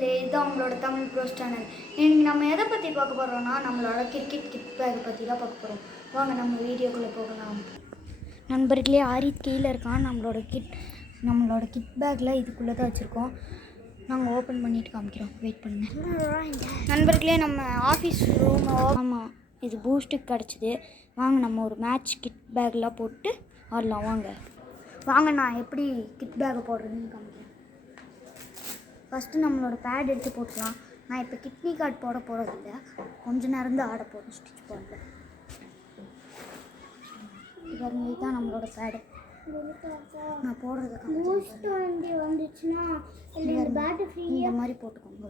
நண்பர்களே, இதுதான் உங்களோட தமிழ் ப்ரோஸ் சேனல். இன்னைக்கு நம்ம எதை பற்றி பார்க்க போகிறோம்னா நம்மளோட கிரிக்கெட் கிட் பேக்கை பற்றி தான் பார்க்க போகிறோம். வாங்க நம்ம வீடியோக்குள்ளே போகலாம். நண்பர்களே, ஆரித் கீழே இருக்கான். நம்மளோட கிட் பேக்கில் இதுக்குள்ளே தான் வச்சுருக்கோம். நாங்கள் ஓப்பன் பண்ணிவிட்டு காமிக்கிறோம். வெயிட் பண்ணுங்கள் நண்பர்களே. நம்ம ஆஃபீஸ் ரூம் ஆமாம், இது பூஸ்ட்டுக்கு கிடச்சிது. வாங்க நம்ம ஒரு மேட்ச் கிட் பேக்கெலாம் போட்டு ஆடலாம். வாங்க நான் எப்படி கிட் பேக்கை போடுறதுன்னு காமிக்கிறேன். ஃபஸ்ட்டு நம்மளோட பேட் எடுத்து போட்டுக்கலாம். நான் இப்போ கிட்னி கார்டு போட போகிறதில்ல, கொஞ்ச நேரம் தான் ஆட போகிறேன். ஸ்டிச் போடல. இது தான் நம்மளோட பேடு. நான் போடுறது வந்துச்சுன்னா இந்த மாதிரி போட்டுக்கோங்க.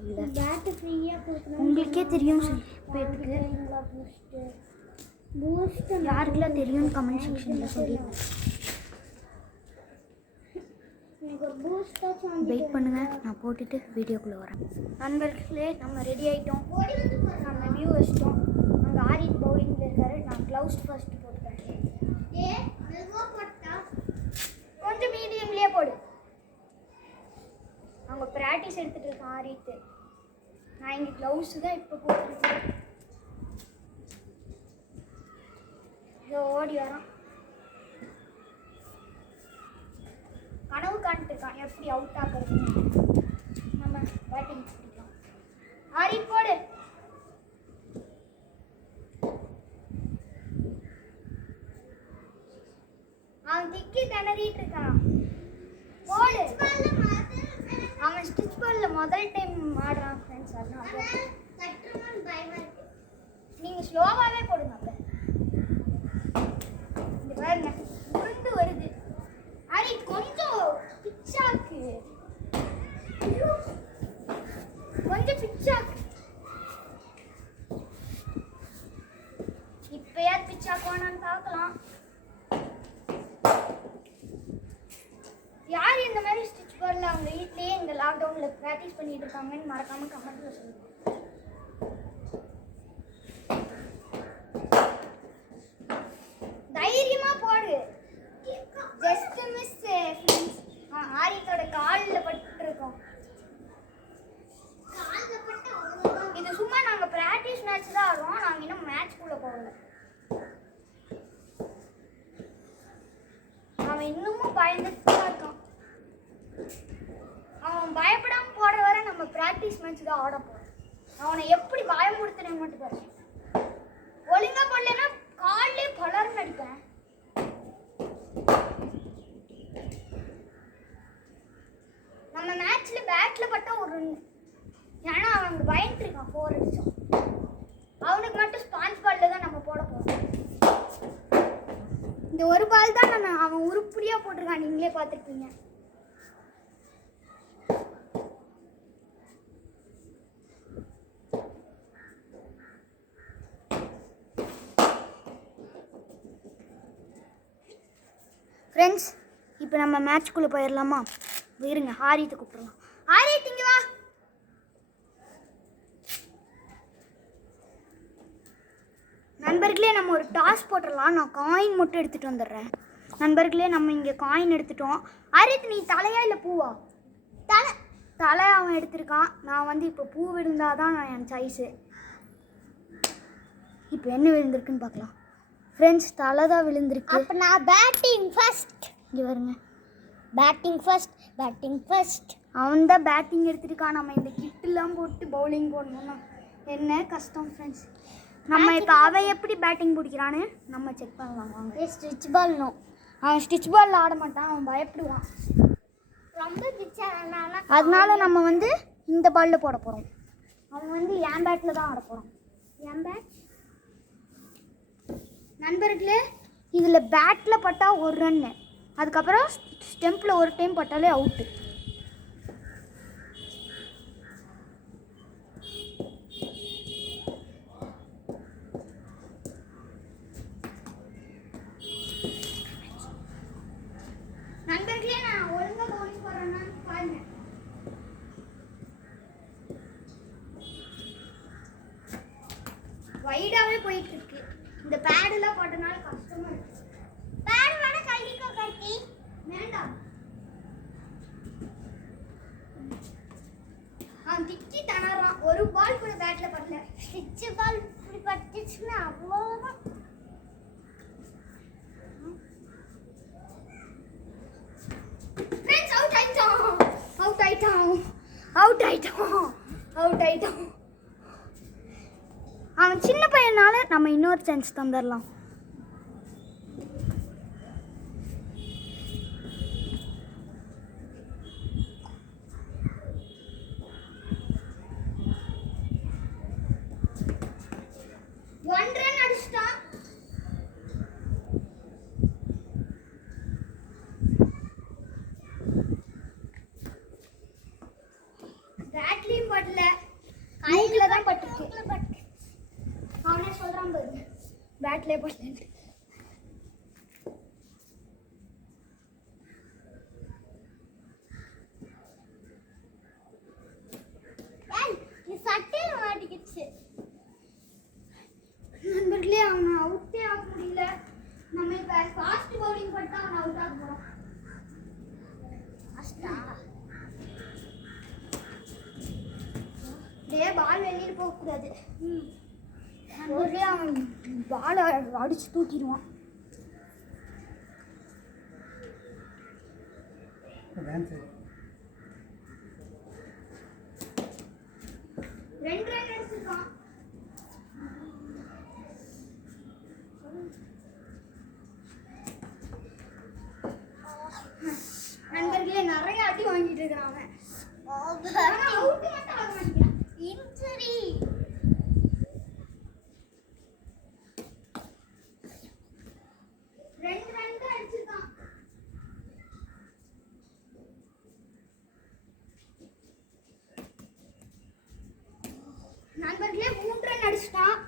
உங்களுக்கே தெரியும் பேருக்கு யாருக்கெல்லாம் தெரியும்னு கமெண்ட் செக்ஷனில் சொல்லிடுவேன். வெயிட் பண்ணுங்கள், நான் போட்டுட்டு வீடியோக்குள்ளே வரேன். நண்பர்களே, நம்ம ரெடி ஆகிட்டோம். நம்ம வியூ வச்சிட்டோம். அங்கே ஆரித் பவுலிங்கில் இருக்காரு. நான் க்ளவுஸ் ஃபர்ஸ்ட் போட்டுக்கிறேன். கொஞ்சம் மீடியம்லேயே போடு. அவங்க ப்ராக்டிஸ் எடுத்துகிட்டு இருக்கேன் ஆரித்து. நான் இங்கே க்ளவுஸு தான் இப்போ போட்டுருக்கேன். இதோ ஓடி வரான். கனவு காண்டுருக்கான் எப்படி அவுட் ஆகிறது. நம்ம பேட்டிங் பிடிக்கலாம். ஆரித் போடு. அவன் திக்கி திணறிட்டு இருக்கான். போடு. அவன் ஸ்டிச் பால்ல முதல் டைம் ஆடுறான் ஃப்ரெண்ட்ஸ். அதனால நீங்கள் ஸ்லோவாகவே போடுங்க. அப்போ இந்த பாருங்க உருண்டு வருது. ஆரித் கொஞ்சம் பிச்சாக்கு, கொஞ்சம் பிச்சாக்கு. இப்பயாவது பிச்சாக்குவானான்னு பார்க்கலாம். யார் இந்த மாதிரி ஸ்டிச் பால்ல அவங்க வீட்லயே இந்த லாக்டவுன்ல ப்ராக்டிஸ் பண்ணிட்டு இருக்காங்கன்னு மறக்காம கமெண்ட்ல சொல்லுங்க. தைரியமா போடு. Just miss friends. ஆரித்தோட காலில் பட்டுருக்கோம். இது சும்மா நாங்கள் ப்ராக்டிஸ் மேட்ச் தான் ஆடுறோம். நாங்கள் இன்னும் மேட்ச்குள்ளே போகல. அவன் இன்னமும் பயந்துட்டு தான் இருக்கான். அவன் பயப்படாமல் போடுற வரை நம்ம ப்ராக்டிஸ் மேட்ச் தான் ஆட போகிறோம். அவனை எப்படி பயமுறுத்துறேன்னு மட்டும் பாரு. ஒழுங்கா போடலன்னா காலிலே பலர்னு அடிப்பேன். நம்ம மேட்ச்ல பேட்ல பட்டா ஒரு ரன். ஏன்னா அவன் பயந்துட்டு இருக்கான். 4 அடிச்சோம். அவனுக்கு மட்டும் ஸ்பாஞ்ச் பால்ல தான் நம்ம போட போறோம். இந்த ஒரு பால் தான் அவன் உருப்படியா போட்டிருக்கான். நீங்களே பார்த்துருப்பீங்க. ஃப்ரெண்ட்ஸ், இப்போ நம்ம மேட்ச்குள்ளே போயிடலாமா? இருங்க, ஆரித்தை கூப்பிடலாம். ஆரித் இங்க வா. நண்பர்களே, நம்ம ஒரு டாஸ் போட்டுடலாம். நான் காயின் மட்டும் எடுத்துகிட்டு வந்துடுறேன். நண்பர்களே, நம்ம இங்கே காயின் எடுத்துட்டோம். ஆரித், நீ தலையா இல்லை பூவா? தலை அவன் எடுத்திருக்கான். நான் இப்போ பூ விழுந்தாதான் நான் என் சாய்ஸு. இப்போ என்ன விழுந்திருக்குன்னு பார்க்கலாம். ஃப்ரெண்ட்ஸ், தலை தான் விழுந்திருக்கு. அப்போ நான் பேட்டிங் ஃபர்ஸ்ட். இங்கே வருங்க. Batting first. அவன் தான் பேட்டிங் எடுத்துருக்கான். நம்ம இந்த கிட்டெல்லாம் போட்டு பவுலிங் போடணும்னா என்ன கஷ்டம் ஃப்ரெண்ட்ஸ். நம்ம இப்போ அவன் எப்படி பேட்டிங் பிடிக்கிறான்னு நம்ம செக் பண்ணலாம். வாங்க. Stitch ball no. அவன் ஸ்டிச் பாலில் ஆட மாட்டான். அவன் பயப்படுவான் ரொம்ப பிச்சாக. அதனால நம்ம இந்த பாலில் போட போகிறோம். அவன் என் பேட்டில் தான் ஆட போகிறான். என் பேட். நண்பர்களே, இதில் பேட்டில் பட்டால் ஒரு ரன்னு. அதுக்கப்புறம் ஸ்டெம்பில் ஒரு டைம் பட்டாலே அவுட்டு. நண்பர்களே, நான் ஒழுங்கா பவுலிங் போடுறேன்னா பாருங்க. வைடாவே போயிட்டு இருக்கு. இந்த பேடெல்லாம் போட்டனால கஷ்டமா இருக்கு. பேட் வேணா கல்லிக்கோ கட்டி வேண்டாம். அவன் திக்கி தணறான். ஒரு பால் கூட பேட்ல படல. ஸ்டிச் பால் இப்படி பட்டுச்சுன்னா அவ்வளோதான். ஃப்ரெண்ட்ஸ் அவுட் ஆயிட்டான். அவன் சின்ன பையனால நம்ம இன்னொரு சான்ஸ் தந்துடலாம். பேட்லயும் படல, கையில தான் பட்டுருக்கு. அவனே சொல்றான் பாரு, பேட்லயே படல. சட்டையில மாட்டிக்கிச்சு. நண்பர்களே, அவனை அவுட்டே ஆக முடியல. நம்ம இப்ப ஃபாஸ்ட் பவுலிங் போட்டா அவனை அவுட் ஆக போறோம். பால் வெளியில் போகக்கூடாது. ஒரே அவன் பாலை அடிச்சு தூக்கிடுவான். ரெண்டு ரன் அடிச்சிருக்கான். நண்பர்களே, நிறைய அடி வாங்கிட்டு இருக்கிறான் அவன். இன்ஜரி. ரெண்டு ரன் அடிச்சிருக்கான். நண்பர்களே, 3 ரன் அடிச்சிட்டான்.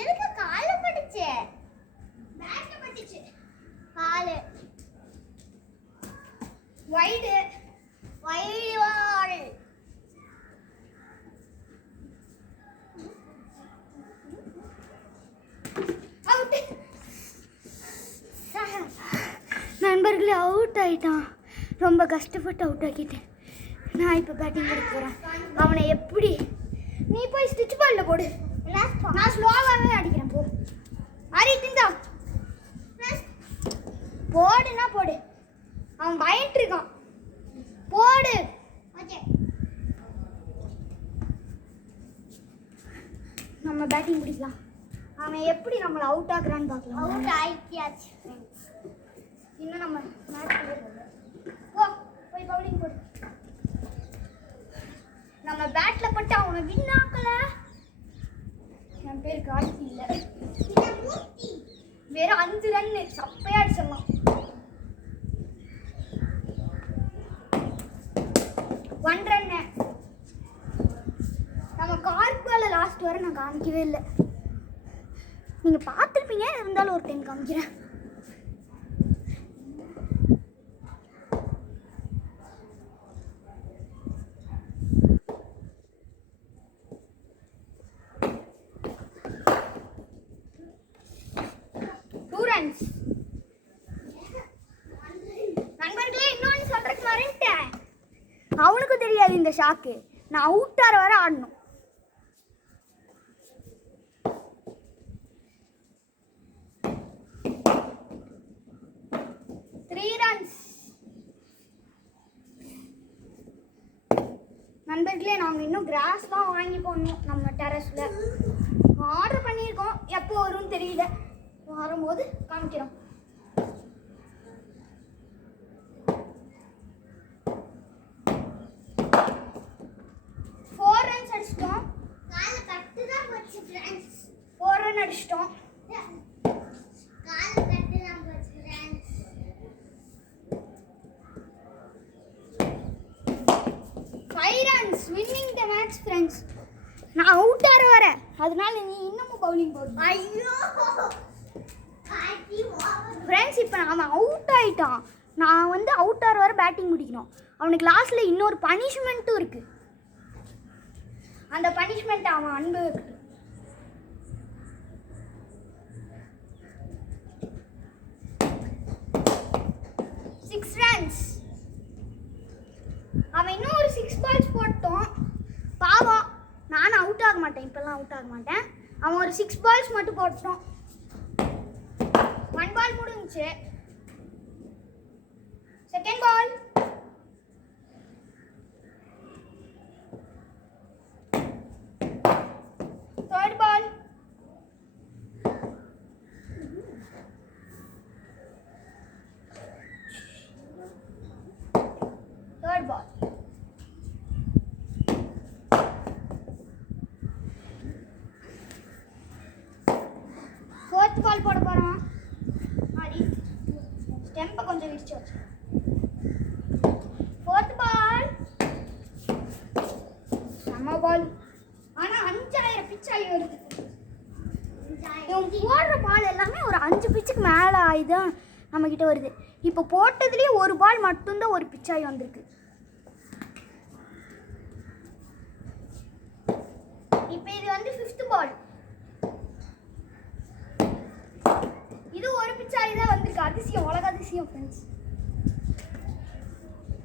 எதுக்கு கால பட்டுச்சு? பேட்ல பட்டுச்சு. கால் வைடு வால். அவுட். நண்பர்களே, அவுட் ஆயிட்டான். ரொம்ப கஷ்டப்பட்டு அவுட் ஆக்கிட்டேன். நான் இப்போ பேட்டிங் பண்ண போகிறேன். அவனை எப்படி? நீ போய் ஸ்டிச் பால்ல போடு. நான் ஸ்லோவாகவே அடிக்கிறேன். போ அரிட்டுந்தா போடுனா போடு. அவன் பயன்ட்டு இருக்கான். போடு. நம்ம பேட்டிங் பிடிக்கலாம். அவன் எப்படி நம்மளை அவுட் ஆகுறான்னு பார்க்கலாம். அவுட் ஆயிடுச்சு. இன்னும் நம்ம மேட்ச் போய் பவுலிங் போடு. நம்ம பேட்ல பட்டு அவனை வின் ஆக்கல. என் பேர் கார்த்தி இல்ல, வேற 5 ரன் சப்பையா அடிச்சிடலாம். 1 ரன். நம்ம கார்க்குவால லாஸ்ட் வரை நான் காமிக்கவே இல்லை. நீங்க பார்த்துருப்பீங்க, இருந்தாலும் ஒரு டைம் காமிக்கிறேன். நண்பர்களே, இன்னொன்று சொல்றதுக்கு வரேன்ட்டேன். அவனுக்கும் தெரியாது இந்த ஷாக்கு. நான் அவுட் ஆற வர ஆடணும். நண்பர்களே, நாங்கள் இன்னும் கிராஸ்லாம் வாங்கி போடணும். நம்ம டெரஸில் ஆர்டர் பண்ணியிருக்கோம். எப்போ வரும்னு தெரியல. வரும்போது காமிக்கிறோம். அடிச்சிட்டோம். 4 ரன் அடிச்சிட்டோம். winning the match friends. நான் அவுட் ஆற வரேன், அதனால நீ இன்னமும் பவுலிங் போடு. ஐயோ ஃப்ரெண்ட்ஸ், இப்போ அவன் அவுட் ஆயிட்டான். நான் வந்து அவுட் ஆற வர பேட்டிங் முடிக்கணும். அவனுக்கு லாஸ்ட்ல இன்னொரு பனிஷ்மெண்ட்டும் இருக்கு. அந்த பனிஷ்மெண்ட் அவன் அன்பு 6 runs. அவன் இன்னும் ஒரு 6 balls போட்டோம். பாவம், நானும் அவுட் ஆக மாட்டேன், இப்பெல்லாம் அவுட் ஆக மாட்டேன். அவன் ஒரு 6 balls மட்டும் போட்டோம். 1 ball முடிஞ்சுச்சு. Second ball. Third ball. Third ball. Fourth ball போட போறோம். மாதிரி ஸ்டெம்பை கொஞ்சம் விரிச்சு வச்சு. Fourth ball. நம்ம பால். ஆனா 5000 பிச் ஆகி வருது. இவன் போடுற பால் எல்லாமே ஒரு 5 பிச்சுக்கு மேலே ஆகிதான் நம்மக்கிட்ட வருது. இப்போ போட்டதுலேயே ஒரு பால் மட்டும்தான் ஒரு பிச் ஆகி வந்திருக்கு. இப்போ இது வந்து 5th பால். இது ஒரு பிச் ஆகி தான் வந்திருக்கு. அதிசயம், உலக அதிசயம் ஃப்ரெண்ட்ஸ்.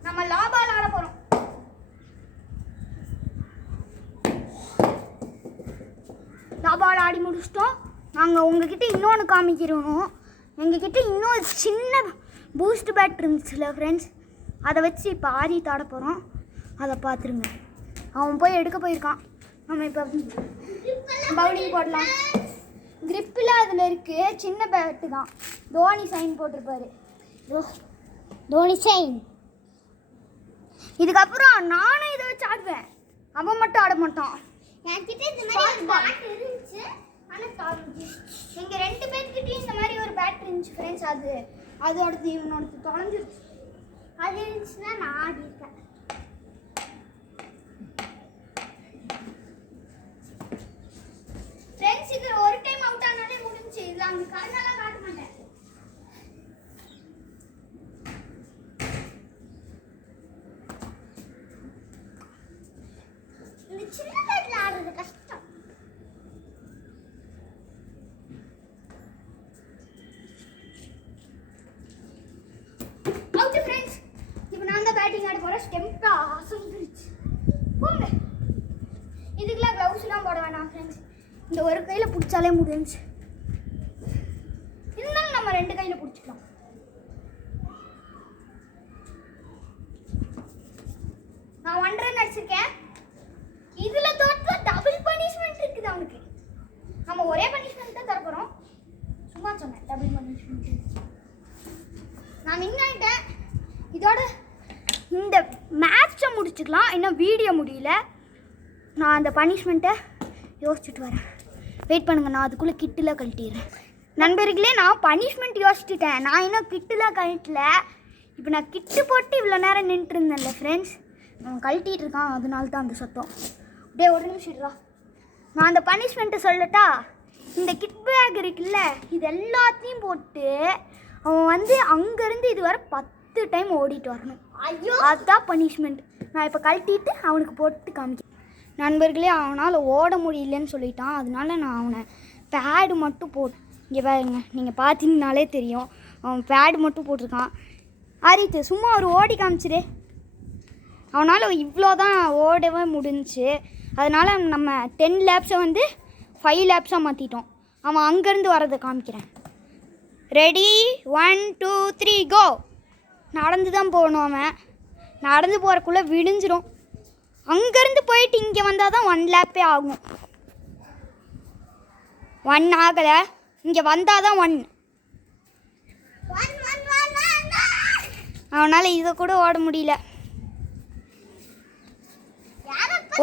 நம்ம லா பால் ஆட போகிறோம். லா பால் ஆடி முடிச்சிட்டோம். நாங்கள் உங்ககிட்ட இன்னொன்று காமிக்கிறோம். எங்ககிட்ட இன்னொரு சின்ன பூஸ்ட் பேட் இருந்துச்சுல ஃப்ரெண்ட்ஸ், அதை வச்சு இப்போ ஆடி தாட போகிறோம். அதை பார்த்துருங்க. அவன் போய் எடுக்க போயிருக்கான். நம்ம இப்போ பவுலிங் போடலாம். கிரிப்பில் அதில் இருக்குது. சின்ன பேட்டு தான். தோனி சைன் போட்டிருப்பாரு. தோனி சைன். இதுக்கப்புறம் நானும் இதை வச்சு ஆடுவேன். அவன் மட்டும் ஆட மாட்டான். என்கிட்ட இந்த மாதிரி பேட் இருந்துச்சு, ஆனால் தொலைஞ்சிச்சு. எங்கள் 2 பேர்கிட்டையும் இந்த மாதிரி ஒரு பேட் இருந்துச்சு ஃப்ரெண்ட்ஸ். அதோடது இவனோடது தொலைஞ்சிருச்சு. அது இருந்துச்சுன்னா நான் ஆடிருக்கேன். ஃப்ரெண்ட்ஸ், இது ஒரு டைம் அவுட் ஆனாலே முடிஞ்சுச்சு. இதில் அவங்க கண்ணெல்லாம் காட்ட மாட்டேன். இந்த சின்ன பேட்ல ஆடுறது கஷ்டம். Out friends. இப்போ நான் தான் பேட்டிங் ஆட போகிறேன். ஸ்டெம்பா அசந்துருச்சு. போங்க. இதுக்கெல்லாம் க்ளவுஸ்லாம் போட வேணாம் ஃப்ரெண்ட்ஸ். இந்த ஒரு கையில் பிடிச்சாலே முடிஞ்சு. இருந்தாலும் நம்ம 2 கையில் பிடிச்சிக்கலாம். நான் 1 ரன் அடிச்சிருக்கேன். இதில் தோற்ற டபுள் பனிஷ்மெண்ட் இருக்குது அவனுக்கு. நம்ம ஒரே பனிஷ்மெண்ட் தான் தரப்போகிறோம். சும்மா சொன்னேன் டபுள் பனிஷ்மெண்ட். நான் வின் ஆகிட்டேன். இதோட இந்த மேட்சை முடிச்சுக்கலாம். இன்னும் வீடியோ முடியல. நான் அந்த பனிஷ்மெண்ட்டை யோசிச்சுட்டு வரேன். வெயிட் பண்ணுங்கள், நான் அதுக்குள்ளே கிட்டில் கழட்டிடுறேன். நண்பர்களே, நான் பனிஷ்மெண்ட் யோசிச்சுட்டேன். நான் இன்னும் கிட்டில் கழட்டல. இப்போ நான் கிட்டு போட்டு இவ்வளோ நேரம் நின்றுருந்தேன்ல ஃப்ரெண்ட்ஸ், அவன் கழட்டிகிட்டு இருக்கான். அதனால தான் அந்த சத்தம். அப்படியே ஒரு நிமிஷம் இருடா. நான் அந்த பனிஷ்மெண்ட்டை சொல்லட்டா? இந்த கிட் பேக் இருக்குல்ல, இது எல்லாத்தையும் போட்டு அவன் வந்து அங்கேருந்து இது வரை 10 டைம் ஓடிட்டு வரணும். ஐயோ, அதுதான் பனிஷ்மெண்ட். நான் இப்போ கழட்டிட்டு அவனுக்கு போட்டு காமிக்கிறேன். நண்பர்களே, அவனால் ஓட முடியலன்னு சொல்லிட்டான். அதனால நான் அவனை பேடு மட்டும் இங்கே பாருங்க, நீங்கள் பார்த்தீங்கனாலே தெரியும். அவன் பேடு மட்டும் போட்டிருக்கான். ஆரித்து, சும்மா ஒரு ஓடி காமிச்சிரு. அவனால் இவ்வளோ தான் ஓடவே முடிஞ்சிச்சு. அதனால் நம்ம 10 லேப்ஸை வந்து 5 லேப்ஸாக மாற்றிட்டோம். அவன் அங்கேருந்து வரதை காமிக்கிறேன். ரெடி, 1 2 3 கோ. நடந்து தான் போகணும். அவன் நடந்து போகிறக்குள்ளே விடிஞ்சிரும். அங்கேருந்து போயிட்டு இங்கே வந்தால் தான் 1 லேப்பே ஆகும். 1 ஆகலை, இங்கே வந்தால் தான் 1. அவனால் இதை கூட ஓட முடியல.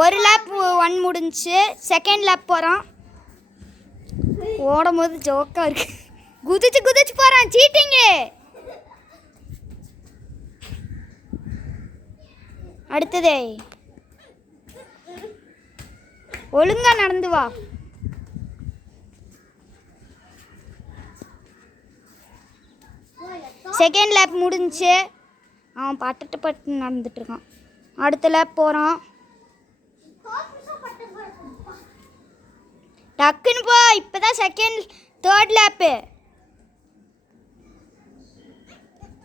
ஒரு லேப் 1 முடிஞ்சிச்சு. செகண்ட் லேப் போகிறான். ஓடும் போது ஜோக்காக இருக்கு. குதிச்சு போகிறான். சீட்டிங்கு. அடுத்ததே, ஒழுங்கா நடந்து வா. செகண்ட் லேப் முடிஞ்சிச்சு. அவன் பட்டு நடந்துட்டு இருக்கான். அடுத்த லேப் போகிறான். டக்குன்னு போ, இப்போதான்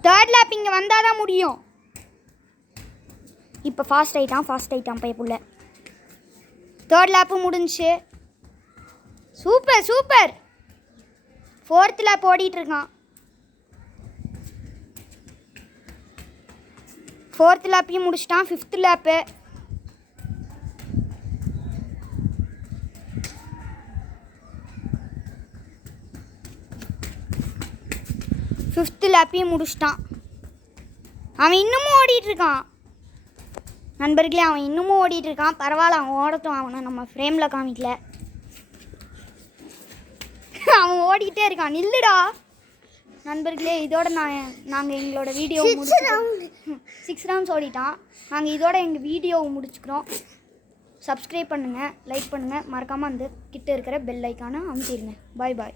தேர்ட் லேப் இங்கே வந்தால் தான் முடியும். இப்போ ஃபாஸ்ட் ஆகிட்டான் பையப்புள்ள. தேர்ட் லேப்பு முடிஞ்சிச்சு. சூப்பர். ஃபோர்த் லேப் ஓடிட்டுருக்கான். ஃபோர்த் லேப்பையும் முடிச்சிட்டான். Fifth lap. ஃபிஃப்த் லேப்பையும் முடிச்சிட்டான். அவன் இன்னமும் ஓடிட்டுருக்கான் நண்பர்களே. அவன் இன்னமும் ஓடிட்டுருக்கான். பரவாயில்ல, அவன் ஓடட்டும். அவனை நம்ம ஃப்ரேமில் காமிக்கல. அவன் ஓடிக்கிட்டே இருக்கான். நில்லுடா நண்பர்களே. இதோட நாங்கள் எங்களோட வீடியோ 6 ரவுண்ட்ஸ் ஓடிட்டான். நாங்கள் இதோட எங்கள் வீடியோவை முடிச்சுக்கிறோம். சப்ஸ்கிரைப் பண்ணுங்கள், லைக் பண்ணுங்கள், மறக்காமல் அந்த கிட்ட இருக்கிற பெல் ஐக்கானை அமுத்திடுங்க. பாய்.